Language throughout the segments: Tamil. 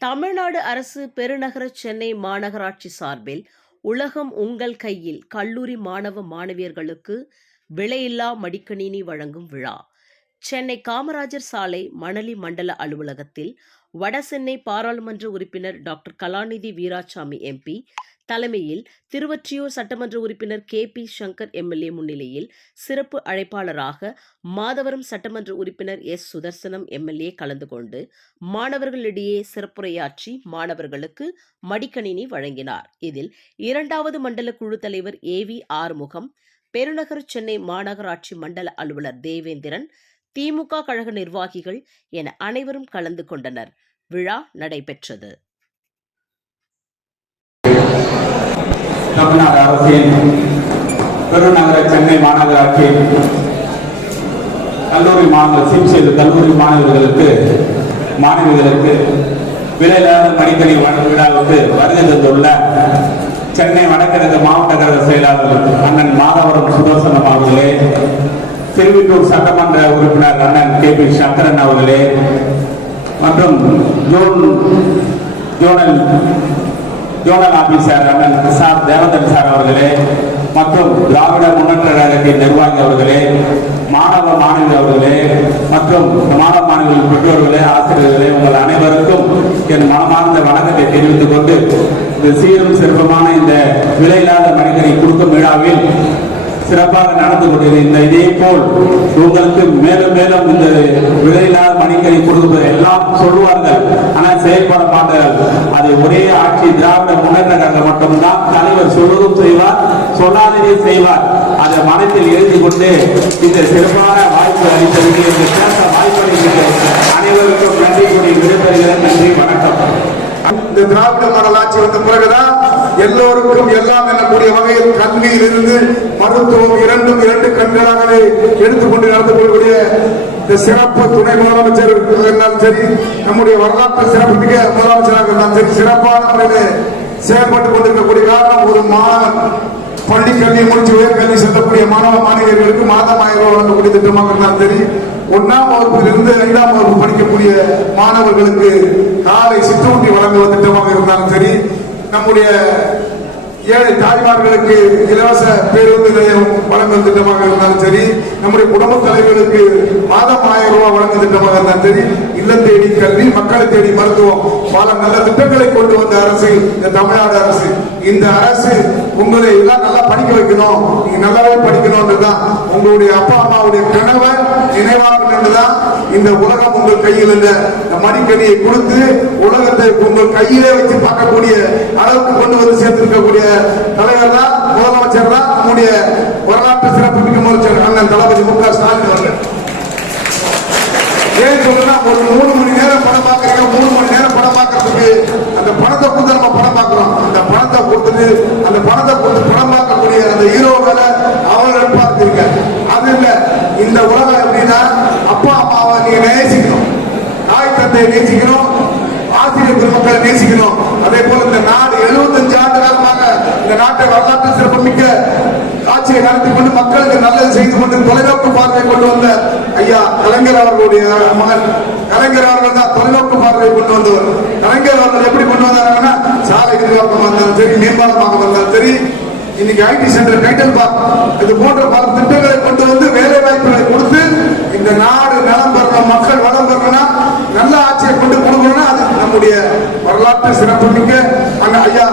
தமிழ்நாடு அரசு பெருநகர சென்னை மாநகராட்சி சார்பில் உலகம் உங்கள் கையில் கல்லூரி மாணவ மாணவியர்களுக்கு விலையில்லா மடிக்கணினி வழங்கும் விழா சென்னை காமராஜர் சாலை மணலி மண்டல அலுவலகத்தில் வடசென்னை பாராளுமன்ற உறுப்பினர் டாக்டர் கலாநிதி வீராசாமி எம்பி தலைமையில், திருவொற்றியூர் சட்டமன்ற உறுப்பினர் KP சங்கர் MLA முன்னிலையில் சிறப்பு அழைப்பாளராக மாதவரம் சட்டமன்ற உறுப்பினர் S சுதர்சனம் MLA கலந்து கொண்டு மாணவர்களிடையே சிறப்புரையாற்றி மாணவர்களுக்கு மடிக்கணினி வழங்கினார். இதில் 2வது மண்டல குழு தலைவர் AV ஆறுமுகம், பெருநகர சென்னை மாநகராட்சி மண்டல அலுவலர் தேவேந்திரன், திமுக கழக நிர்வாகிகள் என அனைவரும் கலந்து கொண்டனர். விழா நடைபெற்றது. தமிழ்நாடு அரசின் பெருநகர சென்னை மாநகராட்சியின் கல்லூரி மாணவர் சிம்செல் கல்லூரி மாணவிகளுக்கு விலையில்லாத மடிக்கணி வழங்கும் விழாவுக்கு வருகை தந்துள்ள சென்னை வடகிழக்கு மாவட்ட கழக செயலாளர் அண்ணன் மாதவரம் சுதர்சனம் அவர்களே, திருவொற்றியூர் சட்டமன்ற உறுப்பினர் அண்ணன் KP சங்கரன் அவர்களே மற்றும் ஜோனல் ஆபீசர் அண்ணன் சார் தேவதன் சார் அவர்களே மற்றும் திராவிட முன்னேற்ற கழகத்தின் நிர்வாகி அவர்களே, மாணவ மாணவி அவர்களே மற்றும் மாணவ மாணவிகள் பெற்றோர்களே, ஆசிரியர்களே, உங்கள் அனைவருக்கும் என் மனமார்ந்த வணக்கத்தை தெரிவித்துக் கொண்டு இந்த சீரும் சிறப்புமான இந்த விலையில்லாத மடிக்கணி கொடுக்கும் விழாவில் சிறப்பாக நடந்து கொண்டிருந்த இதே போல் உங்களுக்கு மேலும் மேலும் இந்த விலையில்லாத மடிக்கணி கொடுப்பது எல்லாம் சொல்லுவார்கள், ஆனால் செயல்பட மாட்டார்கள். அது ஒரே ஆட்சி திராவிட முன்னேற்ற கழகம் மட்டும்தான். தலைவர் சொல்வதும் செய்வார், சொல்லாததே செய்வார். அதை மனத்தில் எழுதி கொண்டு இந்த சிறப்பான வாய்ப்பு அளித்ததற்கு இந்த சிறந்த வாய்ப்பு அனைவருக்கும் நன்றி கூறி விடைபெறுகிறேன். நன்றி, வணக்கம். இந்த திராவிட மாடல் ஆட்சி வந்த பிறகுதான் எல்லோருக்கும் எல்லாம் என்னக்கூடிய வகையில் கல்வியில் இருந்து மருத்துவம் இரண்டு கண்களாகவே எடுத்துக்கொண்டு நடந்து கொள்ளக்கூடிய இந்த சிறப்பு துணை முதலமைச்சர் இருந்தாலும் சரி, நம்முடைய வரலாற்று சிறப்புமிக்க முதலமைச்சராக இருந்தாலும் சரி, சிறப்பான முறையில் செயல்பட்டுக் கொண்டிருக்கக்கூடிய காரணம் ஒரு மாணவன் பள்ளி கல்வி முடிச்சு உயர்கல்வி செல்லக்கூடிய மாணவ மாணவியர்களுக்கு மாதம் 1000 ரூபாய் வழங்கக்கூடிய திட்டமாக இருந்தாலும் சரி, 1ஆம் வகுப்பிலிருந்து 5ஆம் வகுப்பு படிக்கக்கூடிய மாணவர்களுக்கு காலை சிற்றுண்டி வழங்குவது திட்டமாக இருந்தாலும் சரி, நம்முடைய ஏழை தாய்மார்களுக்கு இலவச பேருந்து நிலையம் வழங்கும் திட்டமாக இருந்தாலும் சரி, நம்முடைய குடும்ப தலைவர்களுக்கு மாதம் 1000 ரூபாய் வழங்கும் திட்டமாக இருந்தாலும் சரி, இல்லம் தேடி கல்வி, மக்களை தேடி மருத்துவம், பல நல்ல திட்டங்களை கொண்டு வந்த அரசு இந்த தமிழ்நாடு அரசு. இந்த அரசு உங்களை எல்லாம் நல்லா படிக்க வைக்கணும், நீங்க நல்லாவே படிக்கணும்ன்றதுதான் உங்களுடைய அப்பா அம்மாவுடைய கனவை நினைவாக்கணும்ன்றதுதான் இந்த உலகம் உங்கள் கையில் இந்த மடிக்கணியை கொடுத்து உலகத்தை உங்கள் கையிலே வச்சு பார்க்கக்கூடிய அளவுக்கு கொண்டு வந்து சேர்த்திருக்கக்கூடிய தலைவர் தான், முதலமைச்சர் தான், நம்முடைய வரலாற்று சிறப்புமிக்க முதலமைச்சர் அண்ணன் தளபதி MK ஸ்டாலின் அவர்கள். ஏன் சொல்லுன்னா, ஒரு 3 மணி நேரம் படம் பார்க்கறீங்க, 3 மணி நேரம் படம் பார்க்கறதுக்கு அந்த பணத்தை கொடுத்து நம்ம படம் பார்க்கிறோம். அந்த பணத்தை கொடுத்து படம் பார்க்கக்கூடிய அந்த ஹீரோ மேல அவர்கள் எதிர்பார்த்திருக்க. அது இல்ல, இந்த உலகம் எப்படின்னா, அப்பா அம்மாவை நீங்க நேசிக்கணும், தாய் தந்தையை நேசிக்கணும், ஆசிரியர் பெருமக்களை நேசிக்கணும். அதே போல இந்த நாடு 75 ஆண்டு காலமாக இந்த நாட்டை வரலாற்று சிறப்புமிக்க ஆட்சியை நடத்தி கொண்டு மக்களுக்கு நல்லது செய்து கொண்டு தொலைநோக்கு பார்வை கொண்டு வந்த ஐயா கலைஞர் அவர்களுடைய மகன் கலைஞர் அவர்கள் தான் தொலைநோக்கு பார்வை கொண்டு வந்தவர். கலைஞர் அவர்கள் எப்படி கொண்டு வந்தாங்கன்னா, சாலை விரிவாக்கமாக இருந்தாலும் சரி, மேம்பாலமாக இருந்தாலும் சரி, இன்னைக்கு IT சென்டர், டைட்டில் பார்க், இது போன்ற பல திட்டங்களை கொண்டு வந்து வேலை வாய்ப்புகளை கொடுத்து இந்த நாடு நலம் பெறணும், மக்கள் வளம் பெறணும், நல்ல ஆட்சியை கொண்டு கொடுக்கணும்னா அது நம்முடைய வரலாற்று சிறப்புமிக்க அந்த ஐயா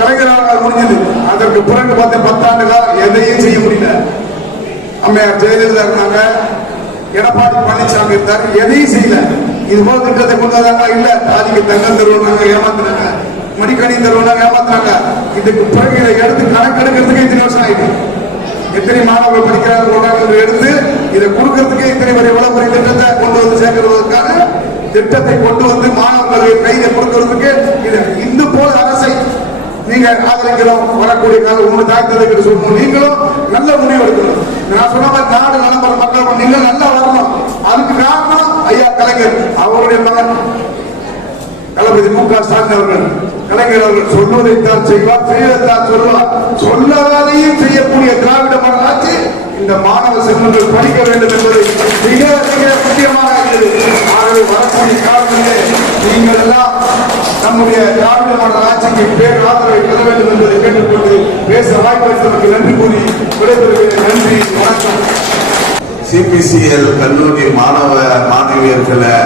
கலைஞரால் முடிஞ்சது. அதற்கு பிறகு பார்த்து 10 ஆண்டு காலம் எதையும் செய்ய முடியல. அம்மையார் ஜெயலலிதா இருந்தாங்க, எடப்பாடி பழனிசாமி இருந்தார், எதையும் செய்யல. இது போல திட்டத்தை கொண்டு வந்தாங்க, இல்ல தாலிக்கு தங்கம் தருவாங்க, ஏமாத்துறாங்க, மடிக்கணி தருவாங்க, ஏமாத்துறாங்க. இதுக்கு பிறகு இதை எடுத்து கணக்கெடுக்கிறதுக்கு இத்தனை வருஷம் ஆயிடுச்சு. எத்தனை மாணவர்கள் படிக்கிறார்கள் எடுத்து இதை கொடுக்கறதுக்கு இத்தனை வரை விளம்பர திட்டத்தை கொண்டு வந்து சேர்க்கிறதுக்கான திட்டத்தை கொண்டு வந்து மாணவர்கள் கையில கொடுக்கறதுக்கு இந்த போல அரசை நீங்க ஆதரிக்கிறோம். வரக்கூடிய காலம் உங்க தாய்த்ததை சொல்லணும், நீங்களும் நல்ல முடிவு எடுக்கணும். நான் சொன்ன மாதிரி நாடு நலம்பர மக்கள் நீங்க நல்லா வரணும். அதுக்கு காரணம் ஐயா கலைஞர் அவருடைய மகன் தளபதி MK ஸ்டாலின் அவர்கள். கலைஞர் அவர்கள் சொல்வதைத்தான் செய்வார், செய்வதைத்தான் சொல்வார். சொல்லாதையும் செய்யக்கூடிய திராவிட மாடல் ஆட்சி இந்த மாணவ செல்வங்கள் படிக்க வேண்டும் என்பது மிக மிக முக்கியமாக இருக்கிறது. ஆகவே வரக்கூடிய காலத்திலே நீங்கள் எல்லாம் நம்முடைய திராவிட மாடல் ஆட்சிக்கு பேர் ஆதரவை பெற வேண்டும் என்பதை கேட்டுக்கொண்டு பேச வாய்ப்பளித்ததற்கு நன்றி கூறி விடைபெறுகிறேன். நன்றி, வணக்கம். சிபிசிஎல் கல்லூரி மாணவ மாணவியர்களை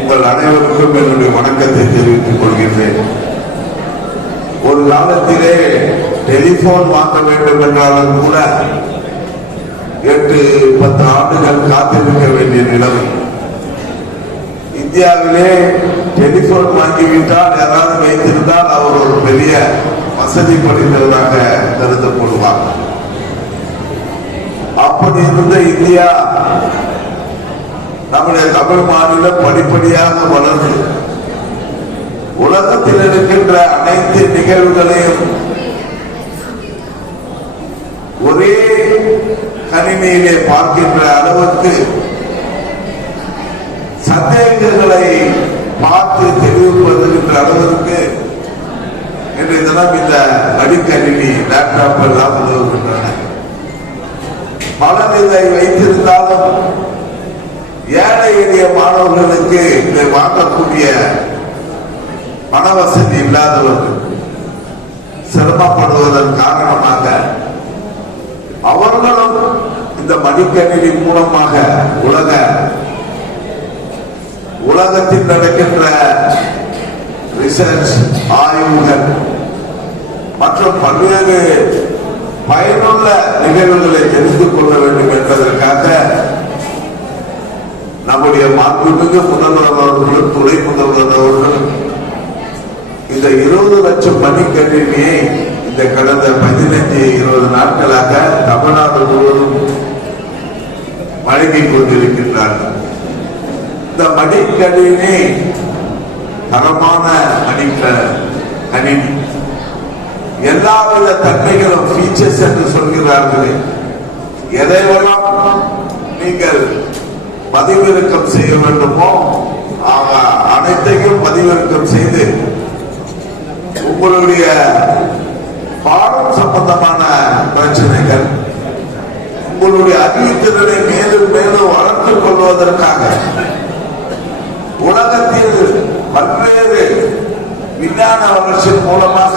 உங்கள் அனைவருக்கும் என்னுடைய வணக்கத்தை தெரிவித்துக் கொள்கின்றேன். ஒரு காலத்திலே டெலிபோன் வாங்க வேண்டும் என்றாலும் கூட 8-10 ஆண்டுகள் காத்திருக்க வேண்டிய நிலைமை. இந்தியாவிலே டெலிபோன் வாங்கிவிட்டால் யாராவது வைத்திருந்தால் அவர் ஒரு பெரிய வசதி படைத்தவராக கருதப்படுவார். அப்படி இருந்த இந்தியா நம்முடைய தமிழ் மாநிலம் படிப்படியாக வளர்ந்து உலகத்தில் இருக்கின்ற அனைத்து நிகழ்வுகளையும் ஒரே கணினியிலே பார்க்கின்ற அளவுக்கு சந்தேகங்களை பார்த்து தெளிவுபடுத்துகின்ற அளவிற்கு இன்றைய தினம் இந்த மடிக்கணினி லேப்டாப் எல்லாம் உதவுகின்றன. பலர் இதை வைத்திருந்தாலும் ஏழை எளிய மாணவர்களுக்கு இதை வாங்கக்கூடிய பண வசதி இல்லாதவர்கள் சிரமப்படுவதன் காரணமாக அவர்களும் இந்த மடிக்கணினி மூலமாக உலகத்தில் நடக்கின்ற ரிசர்ச் ஆய்வுகள் மற்றும் பல்வேறு பயனுள்ள நிகழ்வுகளை தெரிந்து கொள்ள வேண்டும் என்பதற்காக நம்முடைய மாண்புமிகு முதல்வர் அவர்களும் துணை முதல்வர் அவர்களும் இந்த 20 லட்சம் மடிக்கணினியை இந்த கடந்த 15-20 நாட்களாக தமிழ்நாடு முழுவதும் வழங்கிக் கொண்டிருக்கின்றார்கள். இந்த மடிக்கணினி தரமான கணினி, எல்லாவித தன்மைகளும் ஃபீச்சர்ஸ் என்று சொல்கிறார்களே, எதையெல்லாம் நீங்கள் பதிவிறக்கம் செய்ய வேண்டுமோ அனைத்தையும் பதிவிறக்கம் செய்து உங்களுடைய பாடம் சம்பந்தமான பிரச்சனைகள், உங்களுடைய அறிவுத்திறனை மேலும் மேலும் வளர்த்துக் கொள்வதற்காக உலகத்தில் பல்வேறு விஞ்ஞான வளர்ச்சி மூலமாக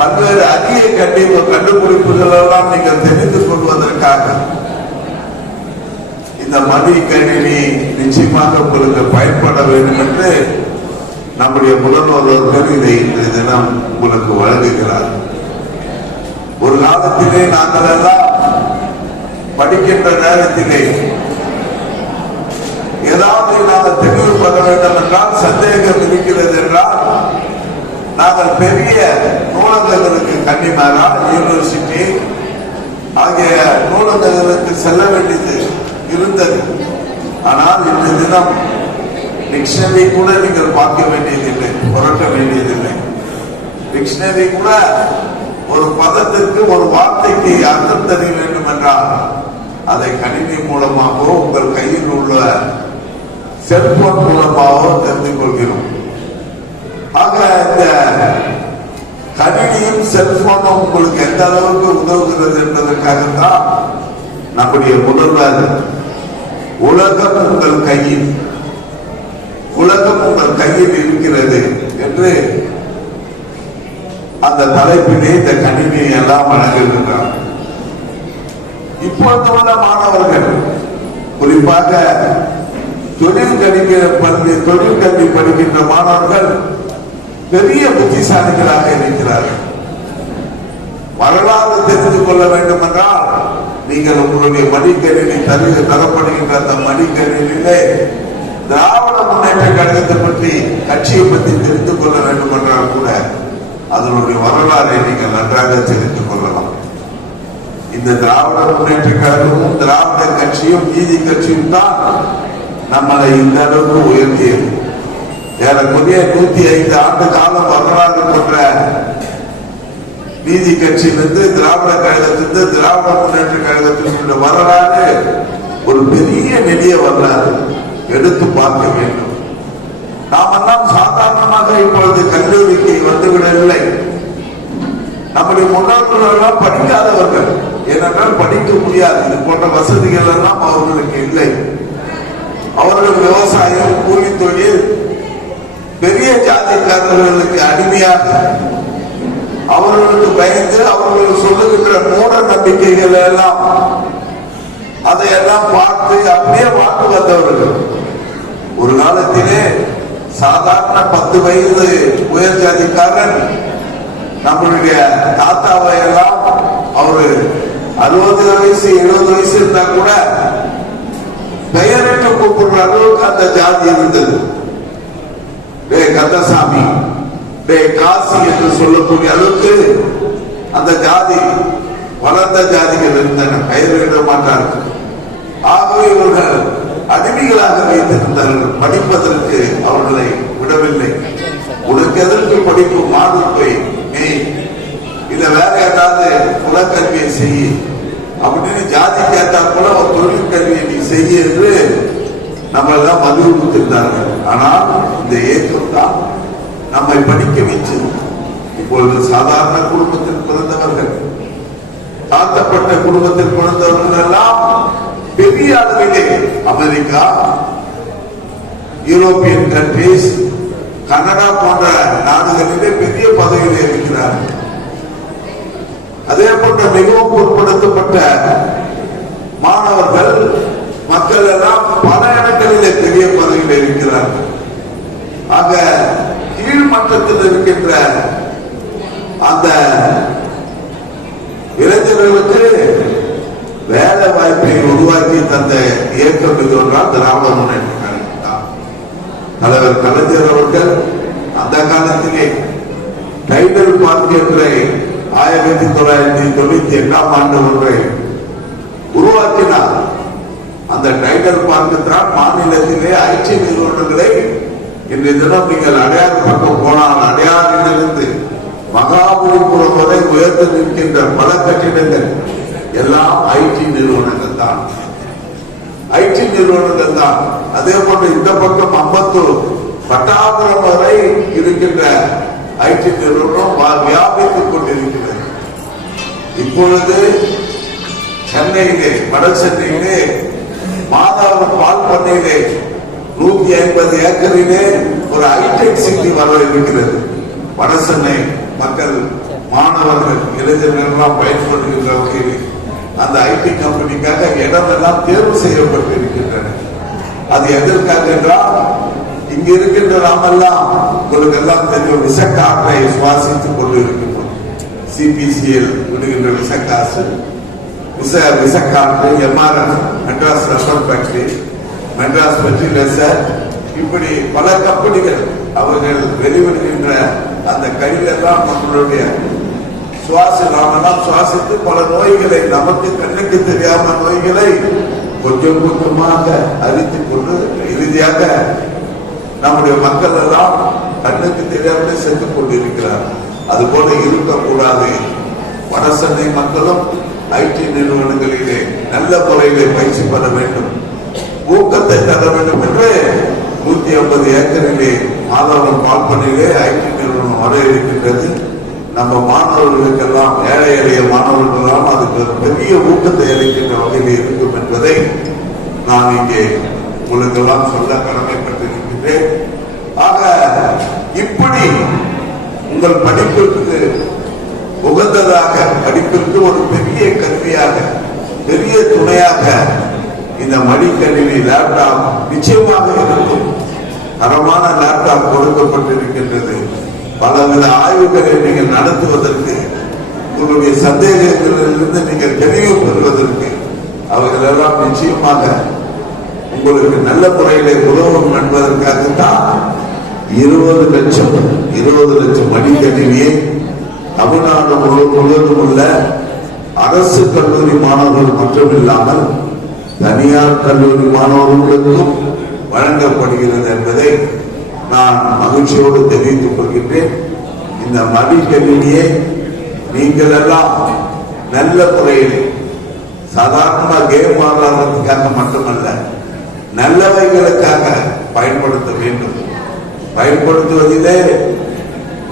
பல்வேறு அரிய கண்டுபிடிப்புகள் எல்லாம் நீங்கள் தெரிந்து கொள்வதற்காக இந்த மடிக்கணினி நிச்சயமாக உங்களுக்கு பயன்பட வேண்டும் என்று நம்முடைய முதல்வர் இதை இன்றைய தினம் உங்களுக்கு வழங்குகிறார். ஒரு காலத்திலே நாங்கள் எல்லாம் படிக்கின்ற நேரத்திலே ஏதாவது நாங்கள் தெளிவுபட வேண்டும் என்றால், சந்தேகம் இருக்கிறது என்றால், நாங்கள் பெரிய நூலகங்களுக்கு கன்னிமாரா யூனிவர்சிட்டி ஆகிய நூலகங்களுக்கு செல்ல வேண்டியது இருந்தது. ஆனால் இன்றைய தினம் டிக்ஷனரி கூட நீங்கள் பார்க்க வேண்டியதில்லை, புரட்ட வேண்டியதில்லை. டிக்ஷனரி கூட ஒரு பதத்திற்கு ஒரு வார்த்தைக்கு அர்த்தம் தெரிய வேண்டும் என்றால் அதை கணினி மூலமாகவோ உங்கள் கையில் உள்ள செல்போன் மூலமாகவோ தெரிந்து கொள்கிறோம். ஆக இந்த கணினியும் செல்போனும் உங்களுக்கு எந்த அளவுக்கு உதவுகிறது என்பதற்காகத்தான் நம்முடைய முதல்வர் உலகம் உங்கள் கையில் இருக்கிறது என்று அந்த தலைப்பிலே இந்த கணினியை எல்லாம் வழங்குகின்றார். இப்பொழுது உள்ள மாணவர்கள், குறிப்பாக தொழிற்கல்வி படிக்கின்ற மாணவர்கள் பெரிய புத்திசாலிகளாக இருக்கிறார்கள். வரலாறு தெரிந்து கொள்ள வேண்டும் என்றால் நீங்கள் உங்களுடைய மடிக்கணினி தரப்படுகின்ற அந்த மடிக்கணினிலே திராவிட முன்னேற்ற கழகத்தை பற்றி, கட்சியை பற்றி தெரிந்து கொள்ள வேண்டும் என்றால் கூட அதனுடைய வரலாறை நீங்கள் நன்றாக தெரிந்து கொள்ளலாம். இந்த திராவிட முன்னேற்ற கழகமும் திராவிட கட்சியும் நீதி கட்சியும் தான் நம்மளை இந்த அளவுக்கு உயர்த்தியது. ஏறக்குறைய 105 ஆண்டு காலம் வரலாறு கொண்ட நீதி கட்சியிலிருந்து திராவிட கழகத்திலிருந்து திராவிட முன்னேற்ற கழகத்தினுடைய வரலாறு ஒரு பெரிய நெடிய வரலாறு, எடுத்து பார்க்க வேண்டும். நாமெல்லாம் சாதாரணமாக இப்பொழுது கல்லூரிக்கு வந்துவிடவில்லை. நம்முடைய முன்னோர்கள் எல்லாம் படிக்காதவர்கள், ஏனென்றால் படிக்க முடியாது. இது போன்ற வசதிகள் எல்லாம் அவர்களுக்கு இல்லை. அவர்கள் விவசாயம், கூலி தொழில், பெரிய ஜாதிக்காரர்களுக்கு அடிமையாக அவர்களுக்கு பயந்து அவர்கள் சொல்லுகின்ற மூட நம்பிக்கைகள் எல்லாம் அதையெல்லாம் பார்த்து அப்படியே வாழ்ந்து வந்தவர்கள். ஒரு காலத்திலே சாதாரண 10 வயது உயர் ஜாதிக்காரன் நம்மளுடைய தாத்தாவை எல்லாம் அவரு 60 வயசு 70 வயசு இருந்தா கூட பெயரிட்டு கூப்பிடுற அளவுக்கு அந்த ஜாதி இருந்தது. டே கந்தசாமி, டே காசி என்று சொல்லக்கூடிய அளவுக்கு அந்த ஜாதி வளர்ந்த ஜாதிகள் இருந்தன. பெயரிட மாட்டார்கள். ஆகவே இவர்கள் அடிமைகளாக வைத்திருந்தார்கள். படிப்பதற்கு அவர்களை விடவில்லை. உனக்கு எதற்கு படிப்பு, மாடு போய் நீ இல்ல வேற ஏதாவது குலக்கல்வியை செய்ய அப்படின்னு ஜாதி கேட்டா கூட ஒரு தொழில் கல்வியை நீ செய்ய என்று நம்ம எல்லாம் வலியுறுத்திருந்தார்கள். ஆனால் இந்த ஏக்கம் தான் நம்மை படிக்க வைச்சது. இப்பொழுது சாதாரண குடும்பத்தில் பிறந்தவர்கள், தாழ்த்தப்பட்ட குடும்பத்தில் பிறந்தவர்கள் எல்லாம் பெரிய அளவிலே அமெரிக்கா, யூரோப்பியன் கண்ட்ரீஸ், கனடா போன்ற நாடுகளிலே பெரிய பதவியிலே இருக்கிறார்கள். அதே போன்ற மிகவும் பொருட்படுத்தப்பட்ட மாணவர்கள், மக்கள் எல்லாம் பல இடங்களிலே பெரிய பதவியில் இருக்கிறார்கள். ஆக கீழ்மட்டத்தில் இருக்கின்ற அந்த இளைஞர்களுக்கு வேலை வாய்ப்பை உருவாக்கி தந்த இயக்கம் இது ஒன்றால் திராவிட முன்னேற்ற கழகம் தான். தலைவர் கலைஞர் அவர்கள் அந்த காலத்திலே டைடல் பார்க் என்ற 1998ஆம் ஆண்டு ஒன்றை உருவாக்கினார். அந்த டைடல் பார்க் தான் மாநிலத்திலே ஐடி நிறுவனங்களை இன்றைய தினம் நீங்கள் அடையாறு பக்கம் போனால் அடையாறிலிருந்து மகாபலிபுரம் வரை உயர்ந்து நிற்கின்ற பல கட்டிடங்கள் எல்லாம் ஐடி நிறுவனங்கள் தான். ஐடி நிறுவனங்கள் தான். அதே போன்று இந்த பக்கம் அம்பத்தூர் பட்டாபுரம் வரை இருக்கின்ற ஐடி நிறுவனம் வியாபித்துக் கொண்டிருக்கிறது. இப்பொழுது சென்னையிலே, வட சென்னையிலே மாதாவரம் பால் பண்ணையிலே 150 ஏக்கரிலே ஒரு ஹைடெக் சிட்டி வர இருக்கிறது. வட சென்னை மக்கள், மாணவர்கள், இளைஞர்கள் எல்லாம் பயன்படுகின்ற வகையில் அந்த ஐடி கம்பெனிக்காக இடம் எல்லாம் தேர்வு செய்யப்பட்டிருக்கின்றன. அது எதற்காக என்றால், இங்க இருக்கின்ற நாமெல்லாம் உங்களுக்கு எல்லாம் தெரியும், விஷக்காற்றை சுவாசித்துக் கொண்டு இருக்கின்றோம். சிபிசிஎல் விடுகின்ற விஷக்காசு, விஷக்காற்று, MRF, Madras rubber factory, Madras fertiliser, இப்படி பல கம்பெனிகள் அவர்கள் வெளிவிடுகின்ற அந்த கையிலெல்லாம் நம்மளுடைய நாமெல்லாம் சுவாசித்து பல நோய்களை, நமக்கு கண்ணுக்கு தெரியாம நோய்களை கொஞ்சம் கொஞ்சமாக அரித்துக் கொண்டு இறுதியாக நம்முடைய மக்கள் எல்லாம் கண்ணுக்கு தெரியாமலே செத்துக் கொண்டிருக்கிறார். அது போல இருக்கக்கூடாது. வட சென்னை மக்களும் ஐடி நிறுவனங்களிலே நல்ல முறையிலே பயிற்சி பெற வேண்டும், ஊக்கத்தை தர வேண்டும் என்று 150 ஏக்கரிலே மாதவரம் பால்பண்ணையிலே ஐடி நிறுவனம் வர இருக்கின்றது. நம்ம மாணவர்களுக்கெல்லாம், ஏழை எளிய மாணவர்களெல்லாம் அதுக்கு பெரிய ஊக்கத்தை அளிக்கின்ற வகையில் இருக்கும் என்பதை நான் இங்கே உங்களுக்கெல்லாம் சொல்ல கடமைப்பட்டிருக்கின்றேன். ஆக இப்படி உங்கள் படிப்பிற்கு உகந்ததாக, படிப்பிற்கு ஒரு பெரிய கல்வியாக, பெரிய துணையாக இந்த மடிக்கணினி லேப்டாப் நிச்சயமாக இருக்கும். தரமான லேப்டாப் கொடுக்கப்பட்டிருக்கின்றது. பலவித ஆய்வுகளை நீங்கள் நடத்துவதற்கு, உங்களுடைய சந்தேகங்களிலிருந்து நீங்கள் தெளிவு பெறுவதற்கு அவர்கள் எல்லாம் நிச்சயமாக உங்களுக்கு நல்ல முறையிலே உதவும் என்பதற்காகத்தான் 20 லட்சம் மடிக்கணினியை தமிழ்நாடு முழுவதும் உள்ள அரசு கல்லூரி மாணவர்கள் மட்டுமில்லாமல் தனியார் கல்லூரி மாணவர்களுக்கும் வழங்கப்படுகிறது என்பதை நான் மகிழ்ச்சியோடு தெரிவித்துக் கொள்கின்றேன். இந்த மடிக்கணினியை நீங்கள் எல்லாம் நல்ல முறையில் சாதாரண கேம் ஆடுறதுக்காக மட்டுமல்ல, நல்லவைகளுக்காக பயன்படுத்த வேண்டும். பயன்படுத்துவதிலே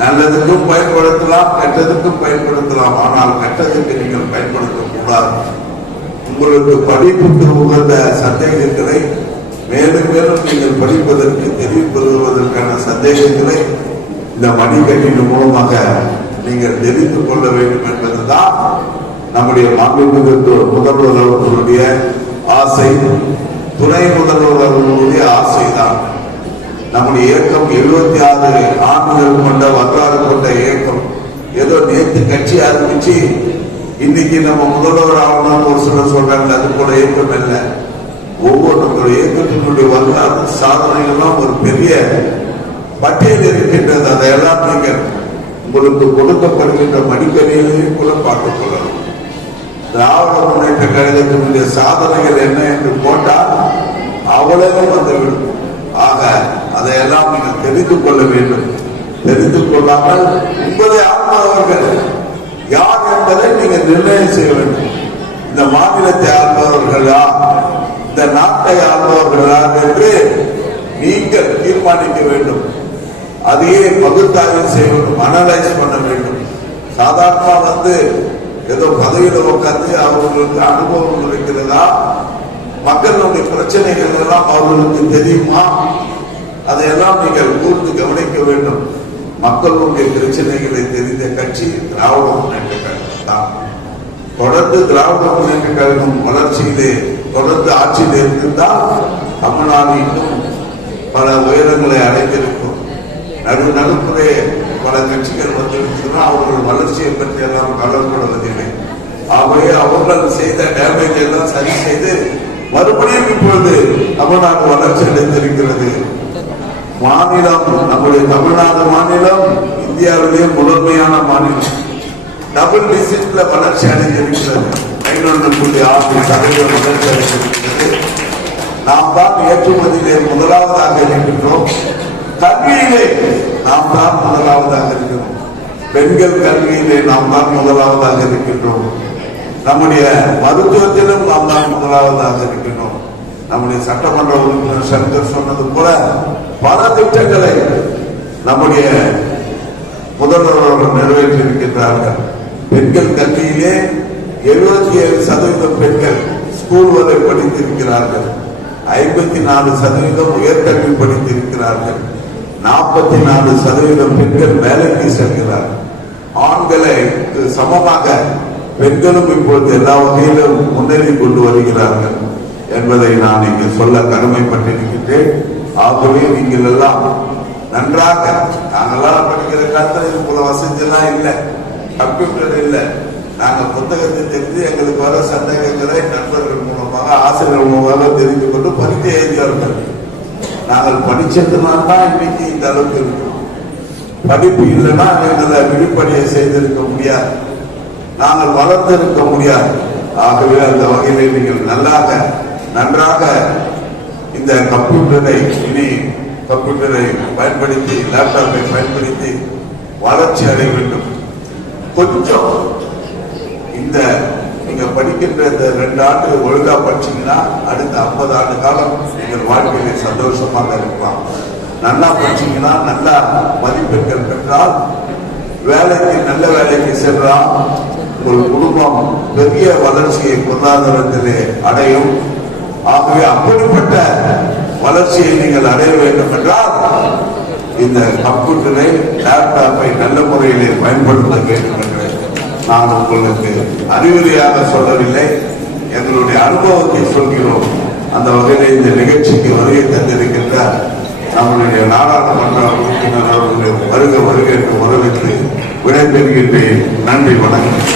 நல்லதுக்கும் பயன்படுத்தலாம், கெட்டதுக்கும் பயன்படுத்தலாம். ஆனால் கெட்டதுக்கு நீங்கள் பயன்படுத்தக்கூடாது. உங்களுக்கு படிப்புக்கு உகந்த சந்தேகங்களை மேலும் மேலும் நீங்கள் படிப்பதற்கு தெரிவிப்பதற்கான சந்தேகங்களை இந்த மடிக்கணினி மூலமாக நீங்கள் தெரிந்து கொள்ள வேண்டும் என்பதுதான் நம்முடைய மாண்புமிகு முதல்வர் அவர்களுடைய ஆசை, துணை முதல்வர் அவர்களுடைய ஆசைதான். நம்முடைய இயக்கம் 76 ஆண்டுகள் கொண்ட வரலாறு கொண்ட இயக்கம். ஏதோ நேற்று கட்சி ஆரம்பிச்சு இன்னைக்கு நம்ம முதல்வர் ஆகணும்னு ஒரு சிலர் சொல்றாங்க, அது போல இயக்கம் இல்லை. ஒவ்வொரு இயக்கத்தினுடைய வரலாறு சாதனைகள்லாம் ஒரு பெரிய பட்டியல் இருக்கின்றது. அதையெல்லாம் நீங்கள் உங்களுக்கு கொடுக்கப்படுகின்ற மடிக்கணினிலையும் கூட பார்த்துக் கொள்ளலாம். திராவிட முன்னேற்ற கழகத்தினுடைய சாதனைகள் என்ன என்று போட்டால் அவ்வளவு வந்துவிடும். ஆக அதையெல்லாம் நீங்கள் தெரிந்து கொள்ள வேண்டும். தெரிந்து கொள்ளாமல் உங்களை ஆள்பவர்கள் யார் என்பதை நீங்கள் நிர்ணயம் செய்ய வேண்டும். இந்த மாநிலத்தை ஆள்பவர்களா, இந்த நாட்டை ஆள்பவர்களா என்று நீங்கள் தீர்மானிக்க வேண்டும். அதையே பகுத்தாய்வு செய்ய வேண்டும், அனலைஸ் பண்ண வேண்டும். சாதாரணமா ஏதோ பதவியில உட்கார்ந்து அவர்களுக்கு அனுபவம் இருக்கிறதா, மக்களுடைய பிரச்சனைகள் எல்லாம் அவர்களுக்கு தெரியுமா, அதையெல்லாம் நீங்கள் கூர்ந்து கவனிக்க வேண்டும். மக்களுடைய பிரச்சனைகளை தெரிந்த கட்சி திராவிட முன்னேற்ற கழகம் தான். தொடர்ந்து திராவிட முன்னேற்ற கழகம் வளர்ச்சியிலே தொடர்ந்து ஆட்சியில் இருந்தால் தமிழ்நாடு இன்னும் பல உயரங்களை அடைந்திருக்கும். நடுப்புறே பல கட்சிகள் வந்திருக்கிறா, அவர்கள் வளர்ச்சியை பற்றி எல்லாம் கவலைப்படுவதில்லை. ஆகவே அவர்கள் செய்த டேமேஜ் எல்லாம் சரி செய்து மறுபடியும் இப்பொழுது தமிழ்நாடு வளர்ச்சி அடைந்திருக்கிறது. மாநிலம், நம்முடைய தமிழ்நாடு மாநிலம் இந்தியாவிலேயே முதன்மையான மாநிலம். டபுள் டிஜிட்ல வளர்ச்சி அடைந்திருக்கிறது. 5.6% வளர்ச்சி அடைந்திருக்கிறது. நாம் தான் ஏற்றுமதியிலே முதலாவதாக இருக்கின்றோம். கல்வியிலே நாம் தான் முதலாவதாக இருக்கிறோம். பெண்கள் கல்வியிலே நாம் தான் முதலாவதாக இருக்கின்றோம். நம்முடைய மருத்துவத்திலும் நாம் தான் முதலாவதாக இருக்கின்றோம். நம்முடைய சட்டமன்ற உறுப்பினர் சங்கர் சொன்னது போல பல திட்டங்களை நம்முடைய முதல்வர் நிறைவேற்றியிருக்கின்றார்கள். பெண்கள் கல்வியிலே 77% பெண்கள் ஸ்கூல் வரை படித்திருக்கிறார்கள். 54% உயர்கல்வி படித்திருக்கிறார்கள். 44% பெண்கள் வேலைக்கு செல்கிறார்கள். ஆண்களை சமமாக பெண்களும் இப்பொழுது எல்லா வகையிலும் முன்னேறி கொண்டு வருகிறார்கள் என்பதை நான் இங்கு சொல்ல கடமைப்பட்டிருக்கின்றேன். ஆகவே நீங்கள் எல்லாம் நன்றாக, நாங்கெல்லாம் படிக்கிற காலத்தில் இது போல வசதியெல்லாம் இல்லை, கம்ப்யூட்டர் இல்லை. நாங்கள் புத்தகத்தை தெரிந்து எங்களுக்கு வர சந்தேகங்களை நண்பர்கள் மூலமாக, ஆசிரியர்கள் மூலமாக தெரிந்து கொண்டு பரிந்து எழுதியார்கள். நாங்கள் படிச்சதுனால்தான் இன்னைக்கு இந்த அளவுக்கு இருக்கிறோம். படிப்பு இல்லைன்னா எங்களை விழிப்பணியை செய்திருக்க முடியாது, நாங்கள் வளர்ந்திருக்க முடியாது. ஆகவே அந்த வகையிலே நீங்கள் நன்றாக இந்த கம்ப்யூட்டரை பயன்படுத்தி, லேப்டாப்பை பயன்படுத்தி வளர்ச்சி அடைய வேண்டும். கொஞ்சம் இந்த நீங்க படிக்கின்ற இந்த 2 ஆண்டு ஒழுங்கா படிச்சீங்கன்னா அடுத்த 50 ஆண்டு காலம் நீங்கள் வாழ்க்கையில சந்தோஷமாக இருக்கலாம். நல்லா படிச்சீங்கன்னா நல்ல மதிப்பெண்கள் பெற்றால் நல்ல வேலைக்கு சென்றால் ஒரு குடும்பம் பெரிய வளர்ச்சியை பொருளாதாரத்திலே அடையும். ஆகவே அப்படிப்பட்ட வளர்ச்சியை நீங்கள் அடைய வேண்டும் என்றால் இந்த கம்ப்யூட்டரை, லேப்டாப்பை நல்ல முறையிலே பயன்படுத்த வேண்டும் என்று நான் உங்களுக்கு அறிவுரையாக சொல்லவில்லை, எங்களுடைய அனுபவத்தை சொல்கிறோம். அந்த வகையில் இந்த நிகழ்ச்சிக்கு வருகை தந்திருக்கின்ற நம்முடைய நாடாளுமன்ற உறுப்பினர் அவர்களுடைய வருக என்று வரவேற்று விடைபெறுகின்றேன். நன்றி, வணக்கம்.